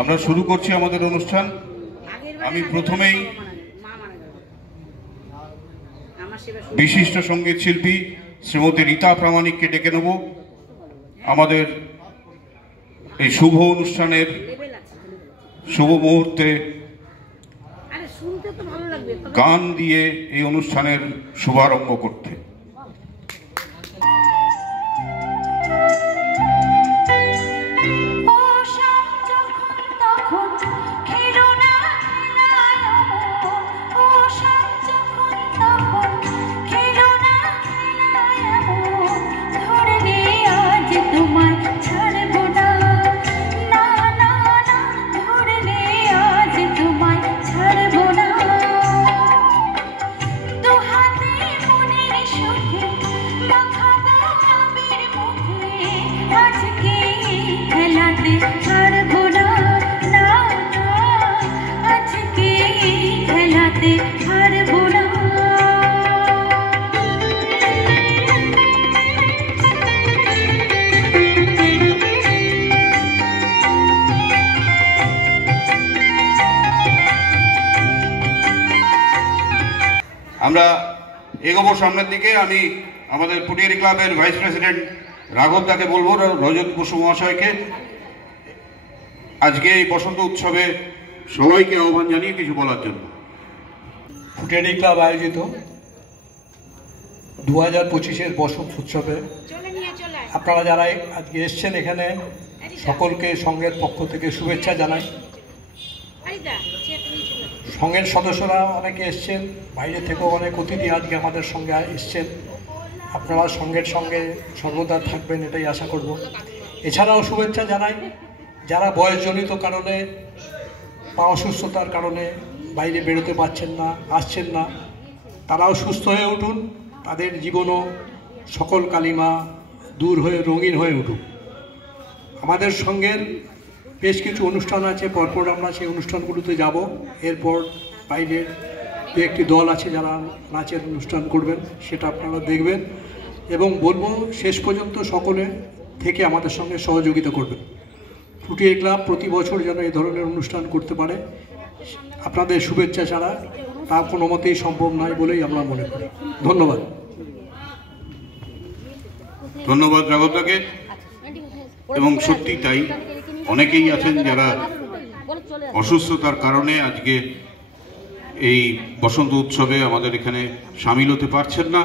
আমরা শুরু করছি আমাদের অনুষ্ঠান। আমি প্রথমেই বিশিষ্ট সঙ্গীত শিল্পী শ্রীমতী রীতা প্রামাণিককে ডেকে নেব আমাদের এই শুভ অনুষ্ঠানের শুভ মুহূর্তে গান দিয়ে এই অনুষ্ঠানের শুভারম্ভ করতে। আমরা এগোবো সামনের দিকে। আমি আমাদের পুটিয়ারি ক্লাবের ভাইস প্রেসিডেন্ট রাঘব দাকে বলবো, রজত বসু মহাশয়কে আজকে এই বসন্ত উৎসবে সবাইকে আহ্বান জানিয়ে কিছু বলার জন্য। পুটিয়ারি ক্লাব আয়োজিত 2025-এর বসন্ত উৎসবে আপনারা যারা আজকে এসছেন এখানে সকলকে সংঘের পক্ষ থেকে শুভেচ্ছা জানাই। সংঘের সদস্যরা অনেকে এসছেন, বাইরে থেকেও অনেক অতিথি আজকে আমাদের সঙ্গে এসছেন। আপনারা সংঘের সঙ্গে সর্বদা থাকবেন এটাই আশা করব। এছাড়াও শুভেচ্ছা জানাই যারা বয়সজনিত কারণে বা অসুস্থতার কারণে বাইরে বেরোতে পারছেন না, আসছেন না, তারাও সুস্থ হয়ে উঠুন, তাদের জীবনও সকল কালিমা দূর হয়ে রঙিন হয়ে উঠুক। আমাদের সঙ্গের বেশ কিছু অনুষ্ঠান আছে, পরপর আমরা সেই অনুষ্ঠানগুলোতে যাব। এরপর বাইরের দু একটি দল আছে যারা নাচের অনুষ্ঠান করবেন, সেটা আপনারা দেখবেন এবং বলবো শেষ পর্যন্ত সকলে থেকে আমাদের সঙ্গে সহযোগিতা করবেন। পুটিয়ারি ক্লাব প্রতি বছর যেন এই ধরনের অনুষ্ঠান করতে পারে, আপনাদের শুভেচ্ছা ছাড়া তা কোনো মতেই সম্ভব নয় বলেই আমরা মনে করি। ধন্যবাদ। ধন্যবাদ রাঘবদাকে। এবং সত্যি তাই, অনেকেই আছেন যারা অসুস্থতার কারণে আজকে এই বসন্ত উৎসবে আমাদের এখানে সামিল হতে পারছেন না,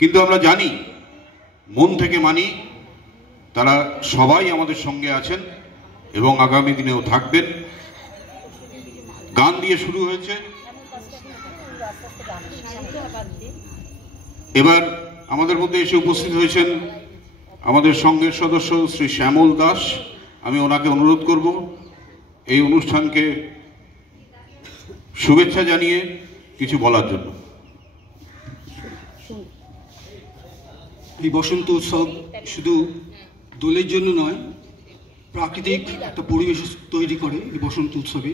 কিন্তু আমরা জানি, মন থেকে মানি, তারা সবাই আমাদের সঙ্গে আছেন এবং আগামী দিনেও থাকবেন। গান দিয়ে শুরু হয়েছে, এবার আমাদের মধ্যে এসে উপস্থিত হয়েছেন আমাদের সংঘের সদস্য শ্রী শ্যামল দাস। আমি ওনাকে অনুরোধ করব এই অনুষ্ঠানকে শুভেচ্ছা জানিয়ে কিছু বলার জন্য। এই বসন্ত উৎসব শুধু দোলের জন্য নয়, প্রাকৃতিক একটা পরিবেশ তৈরি করে এই বসন্ত উৎসবে।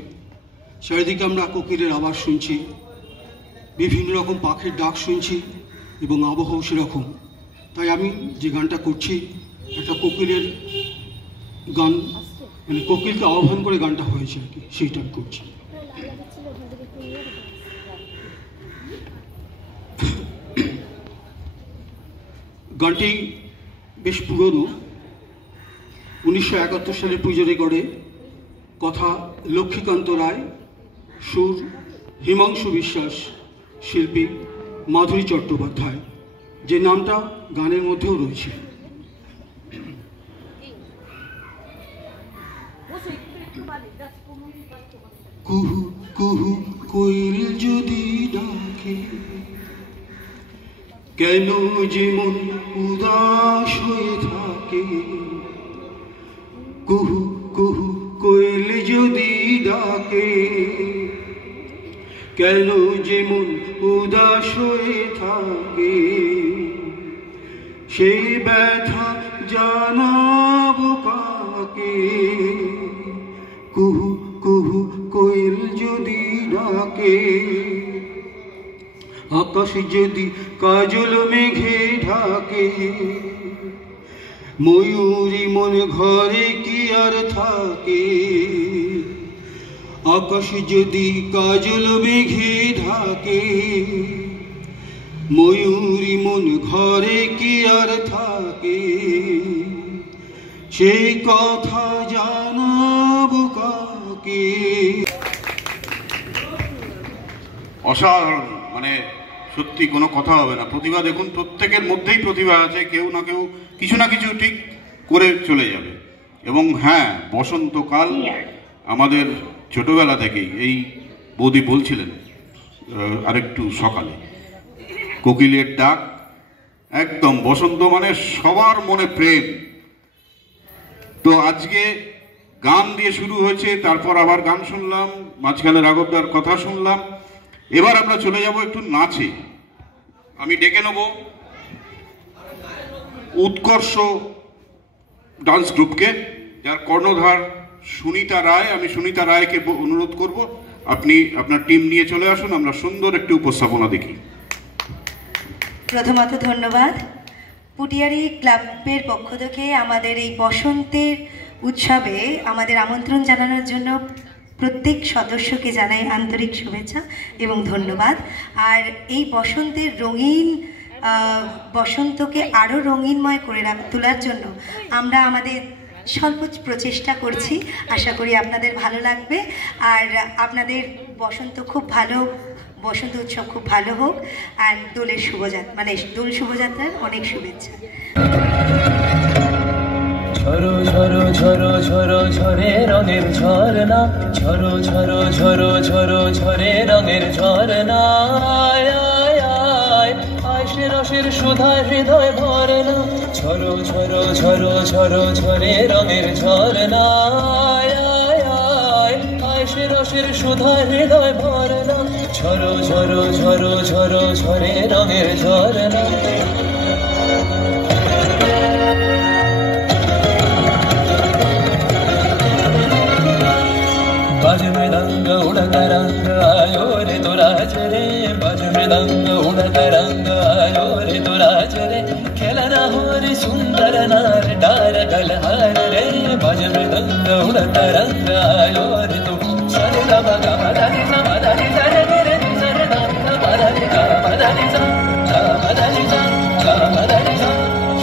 চারিদিকে আমরা কোকিলের আওয়াজ শুনছি, বিভিন্ন রকম পাখির ডাক শুনছি এবং আবহাওয়া সেরকম। তাই আমি যে গানটা করছি একটা কোকিলের গান, মানে কোকিলকে আহ্বান করে গানটা হয়েছে আর কি, সেইটা আমি করছি। গানটি বেশ পুরনো, 1971 সালে পুজো রেকর্ডে, কথা লক্ষ্মীকান্ত রায়, সুর হিমাংশু বিশ্বাস, শিল্পী মাধুরী চট্টোপাধ্যায়, যে নামটা গানের মধ্যেও রয়েছে। কুহু কুহু কোয়েল যদি ডাকে, কেন যে মন উদাস হয়ে থাকে। কুহু কুহু কোয়েল যদি ডাকে, কেন যে মন উদাস হয়ে থাকে। সেই ব্যথা জানাবো কাকে। কুহু কুহু কোয়েল যদি ডাকে, আকাশ যদি কাজল মেঘে ঢাকে, ময়ূরী মন ঘরে কি আর থাকে, আকাশ যদি কাজল মেঘে ঢাকে। ময়ূরী মন ঘরে কি আর থাকে, সেই কথা জানাবো কাকে। অসাধারণ, মানে সত্যি কোনো কথা হবে না। প্রতিভা দেখুন, প্রত্যেকের মধ্যেই প্রতিভা আছে, কেউ না কেউ কিছু না কিছু ঠিক করে চলে যাবে। এবং হ্যাঁ, বসন্তকাল আমাদের ছোটবেলা থেকেই, এই বৌদি বলছিলেন আরেকটু সকালে, কোকিলের ডাক, একদম বসন্ত মানে সবার মনে প্রেম। তো আজকে গান দিয়ে শুরু হয়েছে, তারপর আবার গান শুনলাম, মাঝখানে রাঘবদার কথা শুনলাম। এবার আমরা চলে যাব একটু নাচে। আমি ডেকে নেব উৎকর্ষ ডান্স গ্রুপকে, যার কর্ণধার সুনিতা রায়। আমি সুনিতা রায়কে অনুরোধ করব, আপনি আপনার টিম নিয়ে চলে আসুন, আমরা সুন্দর একটি উপস্থাপনা দেখি। প্রথমত ধন্যবাদ পুটিয়ারি ক্লাবের পক্ষ থেকে আমাদের এই বসন্তের উৎসবে আমাদের আমন্ত্রণ জানানোর জন্য প্রত্যেক সদস্যকে জানাই আন্তরিক শুভেচ্ছা এবং ধন্যবাদ। আর এই বসন্তের রঙিন বসন্তকে আরও রঙিনময় করে তোলার জন্য আমরা আমাদের স্বল্প প্রচেষ্টা করছি। আশা করি আপনাদের ভালো লাগবে, আর আপনাদের বসন্ত উৎসব খুব ভালো হোক। আর দোলের দোল শুভযাত্রার অনেক শুভেচ্ছা। ঝরো ঝরো ঝরো ঝরো ঝরে রঙের ঝরনা, ঝরো ঝরো ঝরো ঝরো ঝরে রঙের ঝরনা। আয়সে রসের সুধায় হৃদয় ভরে না, ঝরো ঝরো ঝরো ঝরো ঝরে রঙের ঝরনা। আয়সে রসের সুধায় হৃদয় ভরে না, ঝরো ঝরো ঝরো ঝরো ঝরে রঙের ঝরনা। बाज मृदंग उड़त रंग आयो रे तो राज रे, बाज मृदंग उड़त रंग आयो रे तो राज रे। खेलना हो रे सुंदर नार डार गलहार रे, बाज मृदंग उड़त रंग आयो रे तो सरे गा गा मदानी सा मदानी सा रे रे सरे गा मदानी सा मदानी सा मदानी सा मदानी सा।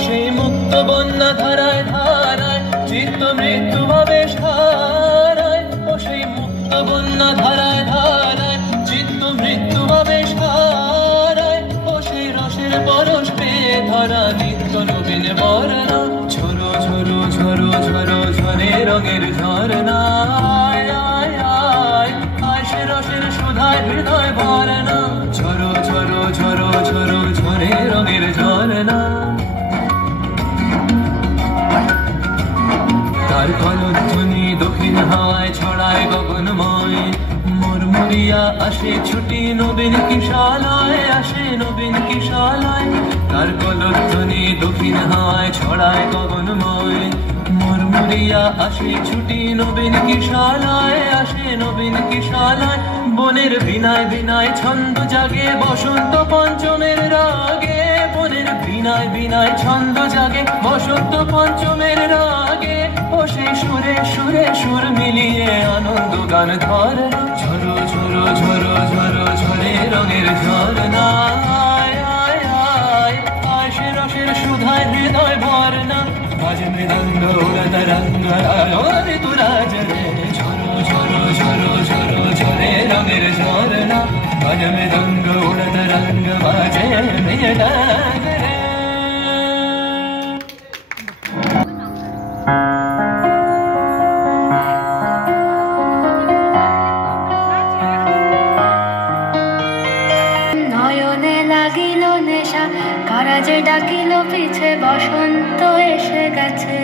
সেই মুক্ত বন্যা ধারায় ধারায় চিত্ত মৃত্যু ভাবে সারায়, ও সেই মুক্ত বন্যা ধারায় ধারায় চিত্ত মৃত্যু ভাবে সারায়। ও সেই রসের পরশ পেয়ে ধরা নিত্য নবীন বরণা, ঝরো ঝরো ঝরো ঝরো ঝরে রঙের ঝরনা। আয়সে রসের সুধায় হৃদয় ভরনা, ঝরো ঝরো ঝরো ঝরো ঝরে রঙের ঝরনা। তার কলধ্বনি দক্ষিণ হাওয়ায় ছড়ায় গগনময়, মুরমুরিয়া আসে ছুটি নবীন কিশালয়, আসে নবীন কিশালয়। তার কলধ্বনি দক্ষিণ হাওয়ায় ছড়ায় গগনময়, মুরমুরিয়া আসে ছুটি নবীন কিশালয়, আসে নবীন কিশালয়। বনের বিনায় বিনায় ছন্দ জাগে বসন্ত পঞ্চমের রাগে, বনের বিনায় বিনায় ছন্দ জাগে বসন্ত পঞ্চমের রাগে। ও সেই সুরে সুরে সুর মিলিয়ে আনন্দ গান ধরে, ঝরো ঝরো ঝরো ঝরো ঝরে রঙের ঝরনা। আয়সে রসের সুধায় হৃদয় ভরনা, বাজ মৃদঙ্গ উড়ত রঙ্গ আলো রে তু রাজ রে, ঝরো ঝরো ঝরো ঝরো ঝরে রঙের ঝরনা। বাজ মৃদঙ্গ উড়ত রঙ্গ বাজে মৃদঙ্গ রে। কারাজে ডাকিল পিছে বসন্ত এসে গেছে,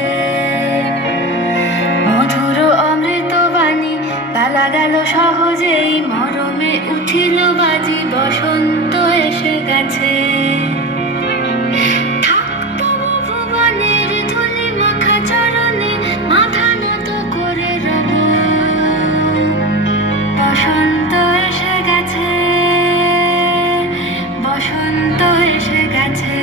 মধুর অমৃত বাণী বেলা গেল সহজেই, মরমে উঠিল বাজি বসন্ত এসে গেছে। ভুবনের ধুলি মাখা চরণে মাথা নত করে রব, বসন্ত এসে গেছে, বসন্ত এসে গেছে।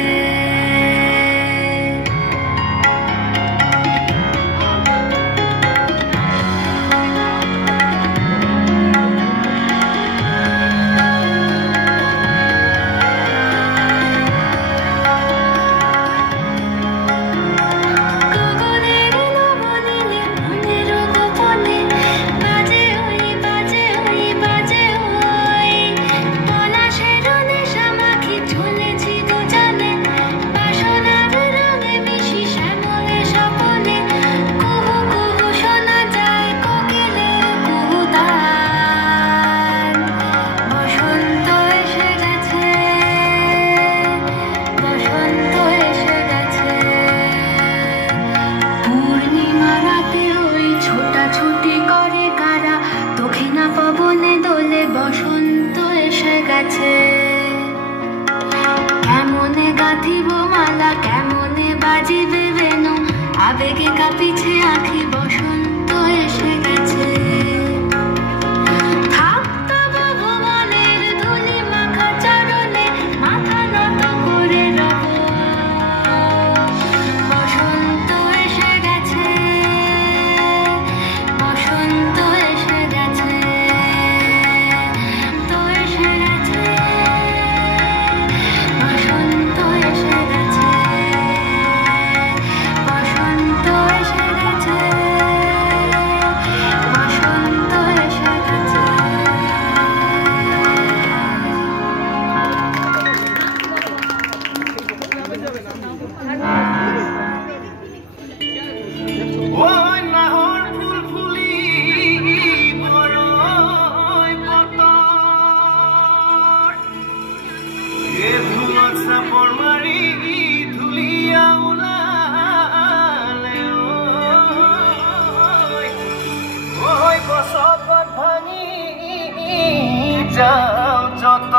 যাও যত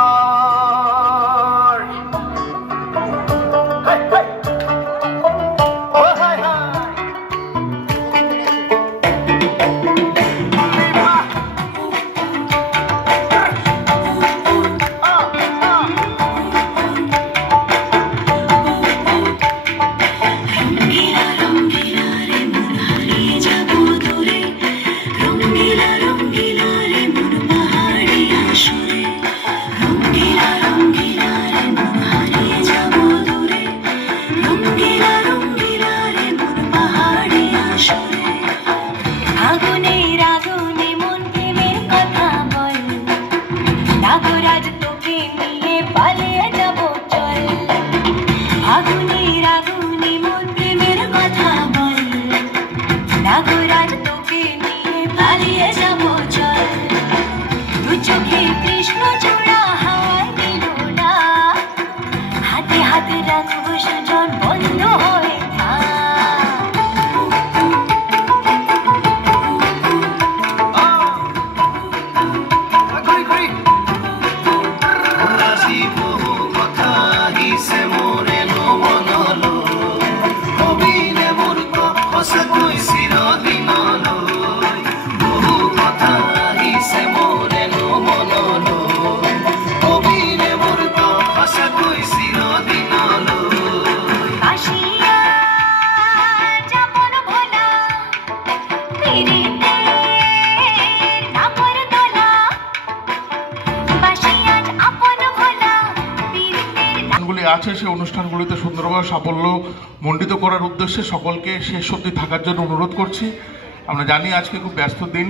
আছে সেই অনুষ্ঠানগুলিতে সুন্দরভাবে সাফল্য মণ্ডিত করার উদ্দেশ্যে সকলকে শেষ অবধি থাকার জন্য অনুরোধ করছি। আমরা জানি আজকে খুব ব্যস্ত দিন,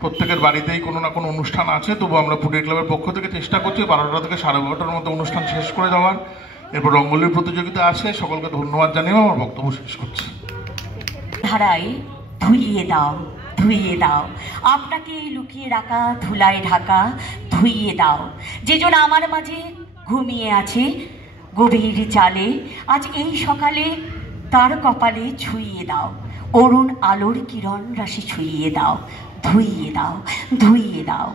প্রত্যেকের বাড়িতেই কোনো না কোনো অনুষ্ঠান আছে, তবু আমরা পুটিয়ারি ক্লাবের পক্ষ থেকে চেষ্টা করছি 12টা থেকে 12:30টার মধ্যে অনুষ্ঠান শেষ করে যাওয়ার। এরপর রঙ্গোলির প্রতিযোগিতা আছে। সকলকে ধন্যবাদ জানিয়ে আমার বক্তব্য শেষ করছি। ধারায় ধুইয়ে দাও, ধুইয়ে দাও, আপনাকে লুকিয়ে রাখা ধুলায় ঢাকা ধুইয়ে দাও, যেজন আমার মাঝে ঘুমিয়ে আছে গভীর চালে, আজ এই সকালে তার কপালে ছুঁইয়ে দাও, অরুণ আলোর কিরণ রাশি ছুঁইয়ে দাও, ধুইয়ে দাও, ধুইয়ে দাও।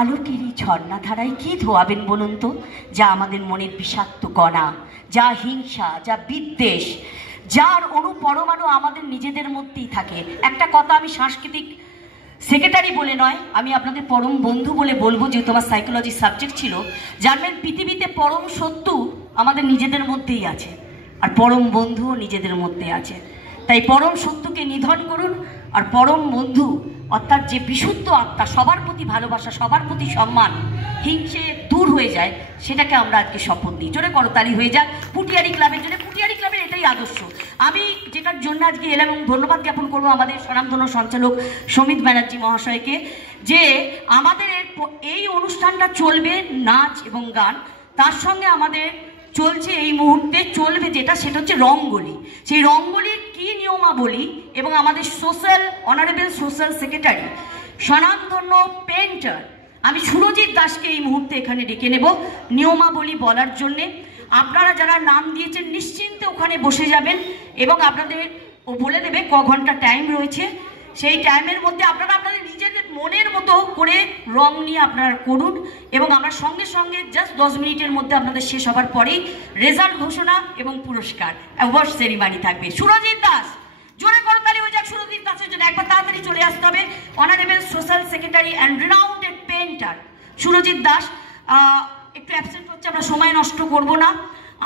আলোকেরই ঝর্ণা ধারায় কি ধোয়াবেন বলুন তো? যা আমাদের মনের বিষাক্ত কণা, যা হিংসা, যা বিদ্বেষ, যার অনুপরমাণু আমাদের নিজেদের মধ্যেই থাকে। একটা কথা আমি সাংস্কৃতিক সেক্রেটারি বলে নয়, আমি আপনাদের পরম বন্ধু বলে বলবো, যেহেতু আমার সাইকোলজি সাবজেক্ট ছিল। জানবেন পৃথিবীতে পরম শত্রু আমাদের নিজেদের মধ্যেই আছে, আর পরম বন্ধুও নিজেদের মধ্যে আছে। তাই পরম শত্রুকে নিধন করুন, আর পরম বন্ধু অর্থাৎ যে বিশুদ্ধ আত্মা, সবার প্রতি ভালোবাসা, সবার প্রতি সম্মান, হিংসে দূর হয়ে যায়, সেটাকে আমরা আজকে শপথ দিই। জোরে করতালি হয়ে যাক পুটিয়ারি ক্লাবের জন্য। পুটিয়ারি ক্লাবের এটাই আদর্শ। আমি যেটার জন্য আজকে এলাম এবং ধন্যবাদ জ্ঞাপন করবো আমাদের স্বনামধন্য সঞ্চালক সমিত ব্যানার্জি মহাশয়কে, যে আমাদের এই অনুষ্ঠানটা চলবে নাচ এবং গান, তার সঙ্গে আমাদের চলছে এই মুহূর্তে চলবে যেটা, সেটা হচ্ছে রঙ্গোলি। সেই রঙ্গোলির কী নিয়মাবলী এবং আমাদের অনারেবল সোশ্যাল সেক্রেটারি স্বনামধন্য পেন্টার আমি সুরজিৎ দাসকে এই মুহূর্তে এখানে ডেকে নেব নিয়মাবলী বলার জন্যে। আপনারা যারা নাম দিয়েছেন নিশ্চিন্তে ওখানে বসে যাবেন এবং আপনাদের ও বলে দেবে ক ঘন্টা টাইম রয়েছে। সেই টাইমের মধ্যে আপনারা আপনাদের নিজেদের মনের মতো করে রং নিয়ে আপনারা করুন এবং আমরা সঙ্গে সঙ্গে জাস্ট 10 মিনিটের মধ্যে আপনাদের শেষ হবার পরেই রেজাল্ট ঘোষণা এবং পুরস্কার অ্যাওয়ার্ড সেরিমানি থাকবে। সুরজিৎ দাস, জোরে করতালি হয়ে যাক সুরজিৎ দাসের জন্য। একবার তাড়াতাড়ি চলে আসতে হবে। Honourable social secretary and renowned painter Surajit Das একটু অ্যাবসেন্ট হচ্ছে, আমরা সময় নষ্ট করব না।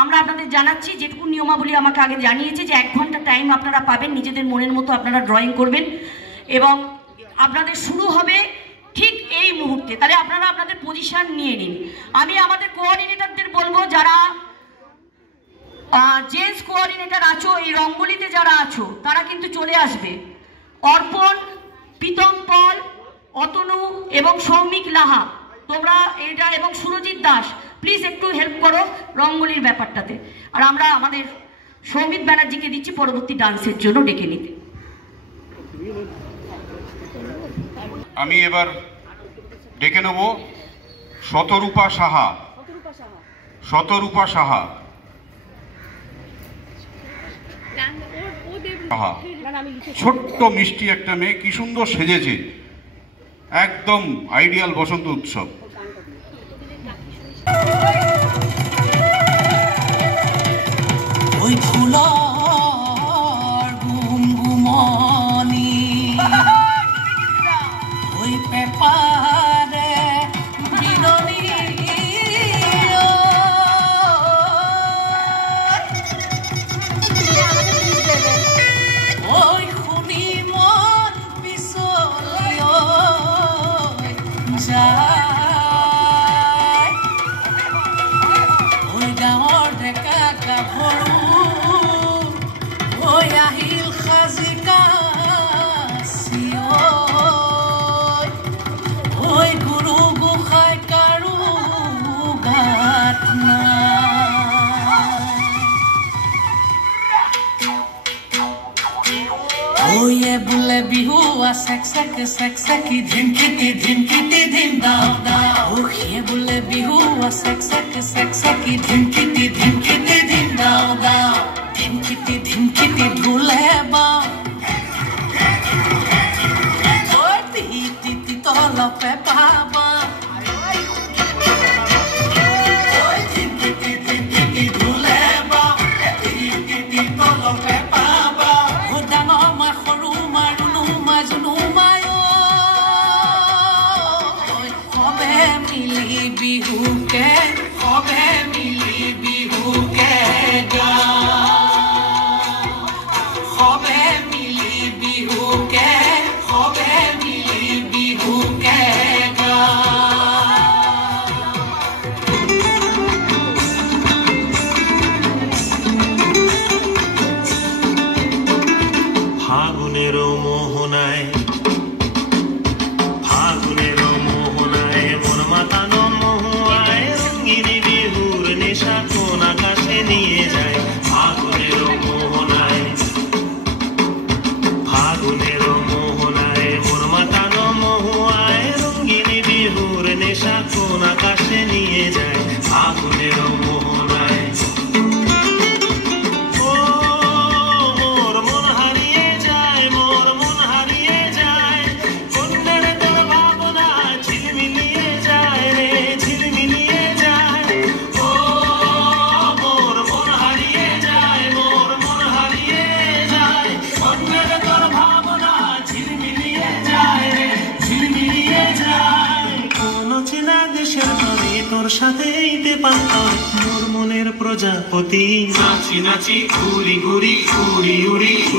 আমরা আপনাদের জানাচ্ছি যেটুকু নিয়মাবলী আমাকে আগে জানিয়েছে যে 1 ঘন্টা টাইম আপনারা পাবেন, নিজেদের মনের মতো আপনারা ড্রয়িং করবেন এবং আপনাদের শুরু হবে ঠিক এই মুহূর্তে। তাহলে আপনারা আপনাদের পজিশন নিয়ে নিন। আমি আমাদের কোঅর্ডিনেটরদের বলবো, যারা জেন্টস কোঅর্ডিনেটর আছো, এই রঙ্গোলিতে যারা আছো তারা কিন্তু চলে আসবে। অর্পণ, প্রীতম পল, অতনু এবং সৌমিক লাহা, তোমরা এটা, এবং সুরজিৎ দাস প্লিজ একটু হেল্প করো রঙ্গোলির ব্যাপারটাতে। আর আমরা আমাদের সৌমিত ব্যানার্জিকে দিচ্ছি পরবর্তী ডান্সের জন্য ডেকে নিতে। আমি এবার ডেকে নেব শতরূপা সাহা। শতরূপা সাহা, ছোট্ট মিষ্টি একটা মেয়ে, কি সুন্দর সেজেছে, একদম আইডিয়াল বসন্ত উৎসব। ওই ফুলর গুমগুমনি ওই পেপারে বিননি ওই খুনি মন পিছলিও যায় ওই গাঁৱৰ ডেকা গাভৰু ওই আহিল খাজিকা ওই গুৰু গোসাঁই কাৰো গাত ওয়ে বোলে বিহু চেকচেকি ধিমকিটি ধিম দাও দাও ওয়ে বোলে বিহু চেকচেকি ধিমকিটি ধিম দাও দাও ধিমকিটি ঢোলে বাও ওই টি তলপে পাবা ওই ধিমকিটি ঢোলে বাও টি তলপে পাবা ও ডাঙৰ মা সৰু মা ৰুণু মা জুনু মায় সবে মিলি বিহুকে গা সবে মিলি বিহুকে গা ফাগুনের মোহনায় মন মাতানো মহুয়ায় রঙিনী বিহুর নেশা কোন আকাশে নিয়ে যায় ফাগুনের মোহনায় মন মাতানো মহুয়ায় রঙিনী বিহুর নেশা কোন আকাশে নিয়ে যায় ফাগুনের মোহনায় মোর মন হারিয়ে যায় কন্যার তোর ভাবনা ঝিলমিলিয়ে যায় রে ঝিলমিলিয়ে যায় ও মোর মন হারিয়ে যায় কন্যার তোর ভাবনা ঝিলমিলিয়ে যায় রে ঝিলমিলিয়ে যায় কোন চেনা দেশের তরে তোর সাথে এইতে পান্তর মোর মনের প্রজাপতি নাচি ঘুরি উড়ি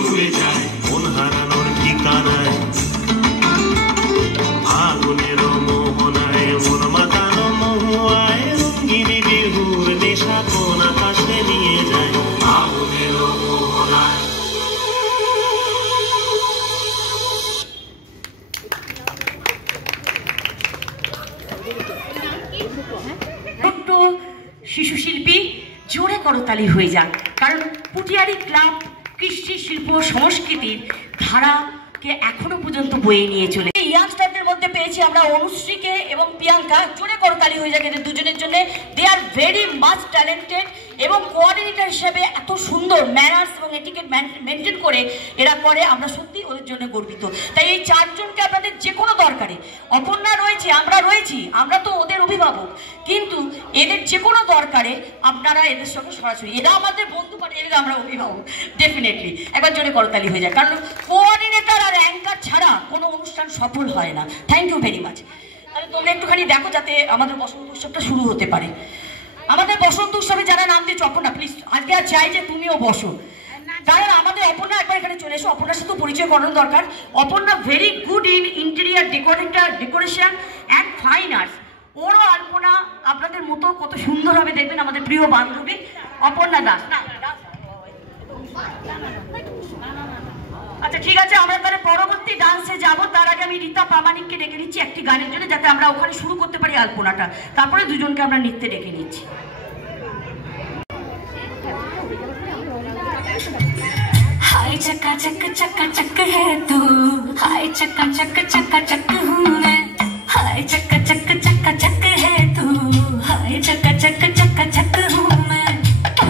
উড়ে যায় মন হারানোর ঠিকানায় ফাগুনের মোহনায় মন মাতানো মহুয়ায় রঙিনী বিহুর নেশা কোন আকাশে নিয়ে যায় ফাগুনের মোহনায় ছোট্ট শিশু শিল্পী জোরে করতালি হয়ে যান, কারণ পুটিয়ারি ক্লাব কৃষ্টি শিল্প সংস্কৃতির ধারাকে এখনো পর্যন্ত বয়ে নিয়ে চলে। এই ইয়াংস্টারদের মধ্যে পেয়েছি আমরা অনুশ্রীকে এবং প্রিয়াঙ্কা। জোরে করতালি হয়ে যাক এদের দুজনের জন্য। দে আর ভেরি মাচ ট্যালেন্টেড এবং কোঅর্ডিনেটর হিসেবে এত সুন্দর ম্যানার্স এবং এটিকেট মেনটেন করে এরা করে, আমরা সত্যি ওদের জন্য গর্বিত। তাই এই চারজনকে আপনাদের যে কোনো দরকারে, অপর্ণা রয়েছে, আমরা রয়েছি, আমরা তো ওদের অভিভাবক, কিন্তু এদের যে কোনো দরকারে আপনারা এদের সঙ্গে সরাসরি, এরা আমাদের বন্ধু মানে এদের আমরা অভিভাবক, ডেফিনেটলি একবার জোরে করতালি হয়ে যায়, কারণ কোঅর্ডিনেটর আর অ্যাঙ্কার ছাড়া কোনো অনুষ্ঠান সফল হয় না। Thank you very much. তাহলে তোমরা একটুখানি দেখো যাতে আমাদের বসন্ত উৎসবটা শুরু হতে পারে। আমাদের বসন্ত উৎসবে যারা নাম দিয়েছে, অপর্ণা প্লিজ আজকে আর চাই যে তুমিও বসো, কারণ আমাদের অপর্ণা একবার এখানে চলে এসো। অপর্ণার সাথে পরিচয় করানো দরকার। Aparna very good in interior decoration and fine arts. ওরও আলপনা আপনাদের মতো কত সুন্দর হবে দেখবেন। আমাদের প্রিয় বান্ধবী অপর্ণা দাস। না আচ্ছা ঠিক আছে, আমরা তাহলে পরবর্তী ডান্সে যাব। তার আগে আমি রীতা প্রামাণিককে ডেকে নিচ্ছি একটি গানের জন্য, যাতে আমরা ওখানে শুরু করতে পারি আলপনাটা। তারপরে দুজনকে আমরা নৃত্যে ডেকে নিচ্ছি। हाय चक्का चक है तू, हाय चक्का चक हूँ मैं, हाय चक्का चक है तू, हाय चक्का चक हूँ मैं।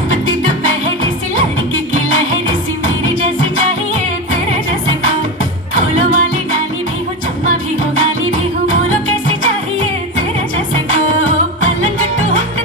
पत्ती दोपहरी सी लड़की की लहरी सी, मेरी जैसी चाहिए तेरे जैसे को। फूलों वाली डाली भी हो, चम्मा भी हो, गाली भी हो, बोलो कैसी चाहिए तेरे जैसे को। पलंग टूट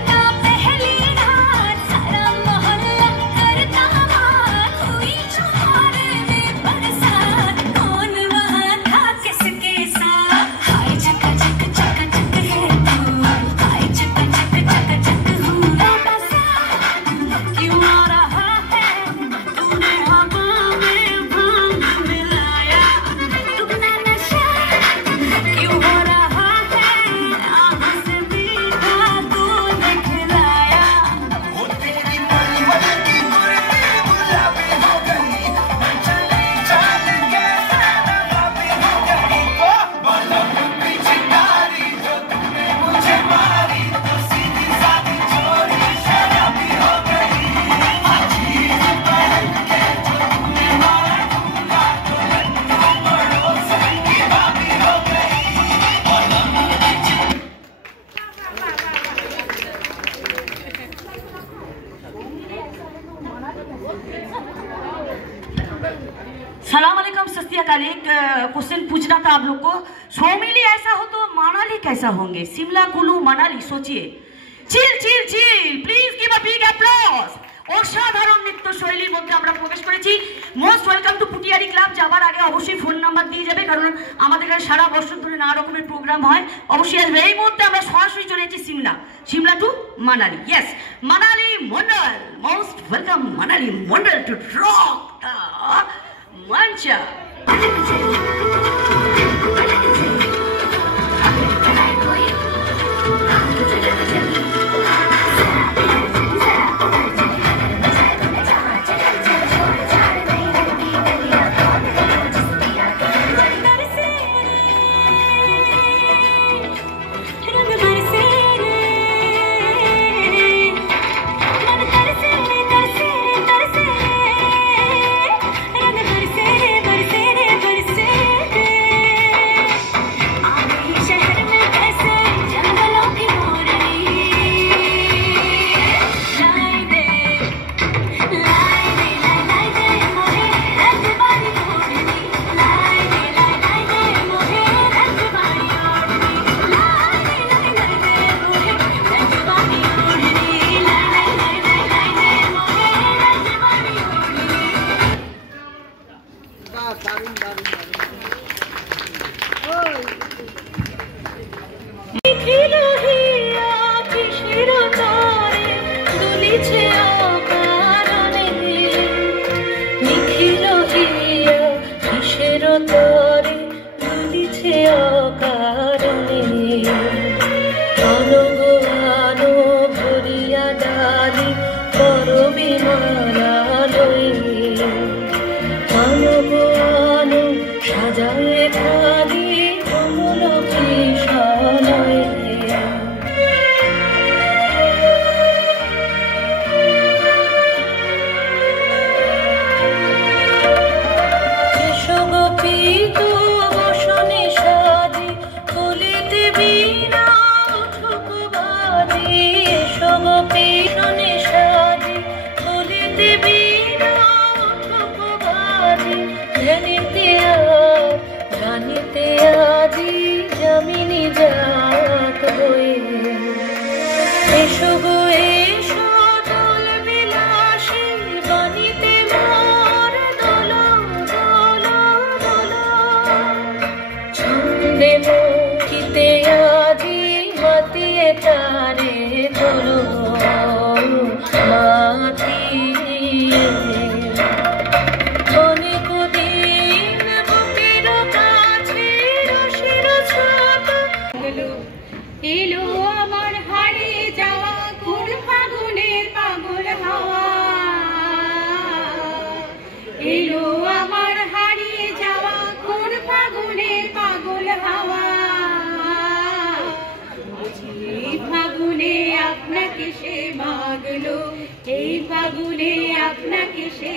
क्वेश्चन पूछना था आप लोग को। सोमिली ऐसा हो तो मनाली कैसा होंगे? शिमला, कुल्लू, मनाली, सोचिए। Chill chill chill, please give a big applause. অসাধারণ নৃত্য শৈলীর মধ্যে আমরা প্রবেশ করেছি। Most welcome to Putiyari club. যাবার আগে অবশ্যই ফোন নাম্বার দিয়ে যাবে, কারণ আমাদের এখানে সারা বছর ধরে নানা রকমের প্রোগ্রাম হয়। অবশ্যই আসবে। এই মুহূর্তে আমরা সরাসরি চলে এসেছি Shimla to Manali. Yes, Manali Mondal, most welcome Manali Mondal to rock the মঞ্চ। আপনাকে সে